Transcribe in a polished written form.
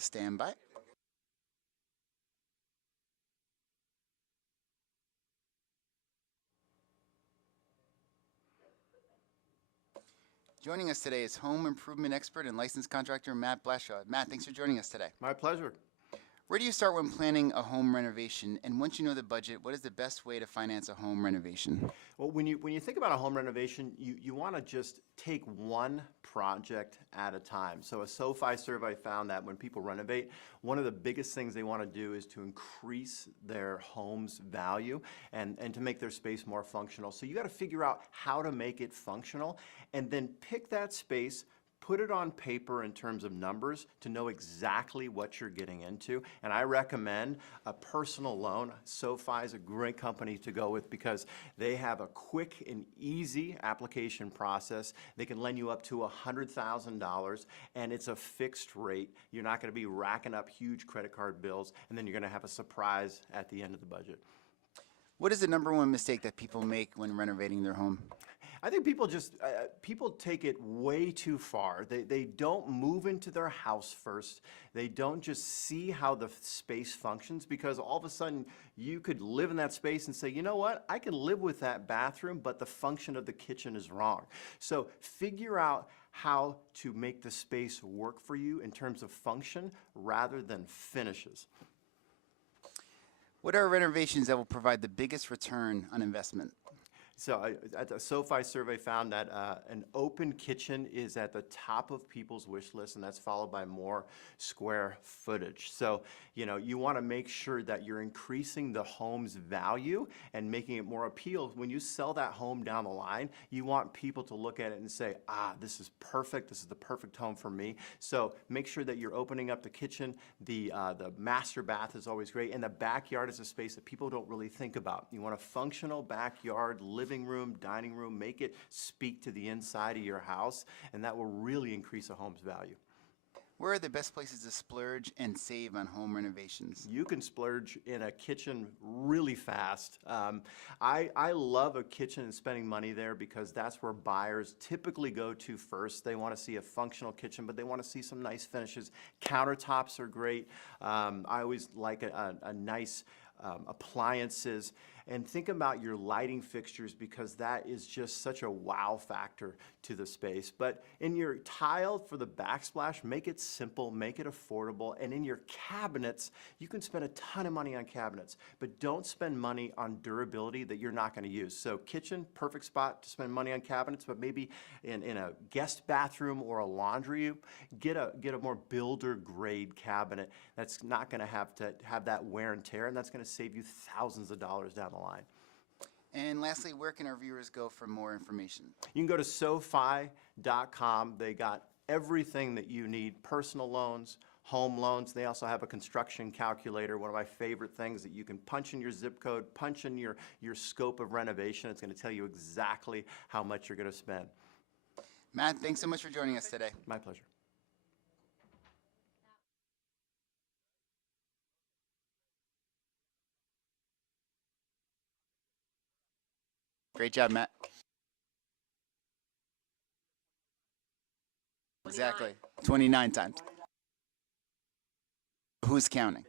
stand by. Joining us today is home improvement expert and licensed contractor Matt Blashaw. Matt, thanks for joining us today. My pleasure. Where do you start when planning a home renovation? And once you know the budget, what is the best way to finance a home renovation? Well, when you think about a home renovation, you want to just take one project at a time. So a SoFi survey found that when people renovate, one of the biggest things they want to do is to increase their home's value and to make their space more functional. So you got to figure out how to make it functional and then pick that space, put it on paper in terms of numbers to know exactly what you're getting into. And I recommend a personal loan. SoFi is a great company to go with because they have a quick and easy application process. They can lend you up to $100,000 and it's a fixed rate. You're not going to be racking up huge credit card bills and then you're going to have a surprise at the end of the budget. What is the number one mistake that people make when renovating their home? I think people just, people take it way too far. They don't move into their house first. They don't just see how the space functions because all of a sudden you could live in that space and say, you know what, I can live with that bathroom, but the function of the kitchen is wrong. So figure out how to make the space work for you in terms of function rather than finishes. What are renovations that will provide the biggest return on investment? So the SoFi survey found that an open kitchen is at the top of people's wish list, and that's followed by more square footage. So, you know, you want to make sure that you're increasing the home's value and making it more appealing. When you sell that home down the line, you want people to look at it and say, ah, this is perfect. This is the perfect home for me. So make sure that you're opening up the kitchen. The master bath is always great, and the backyard is a space that people don't really think about. You want a functional backyard, living room, dining room, make it speak to the inside of your house, and that will really increase a home's value. Where are the best places to splurge and save on home renovations? You can splurge in a kitchen really fast. I love a kitchen and spending money there because that's where buyers typically go to first. They want to see a functional kitchen, but they want to see some nice finishes. Countertops are great. I always like a nice appliances. And think about your lighting fixtures because that is just such a wow factor to the space. But in your tile for the backsplash, make it simple, make it affordable. And in your cabinets, you can spend a ton of money on cabinets, but don't spend money on durability that you're not going to use. So kitchen, perfect spot to spend money on cabinets, but maybe in a guest bathroom or a laundry, get a more builder grade cabinet that's not going to have that wear and tear, and that's going to save you thousands of dollars down the line. And lastly, where can our viewers go for more information? You can go to SoFi.com. They got everything that you need, personal loans, home loans. They also have a construction calculator, one of my favorite things that you can punch in your zip code, punch in your scope of renovation. It's going to tell you exactly how much you're going to spend. Matt, thanks so much for joining us today. My pleasure. Great job, Matt. Exactly. 29 times. Who's counting?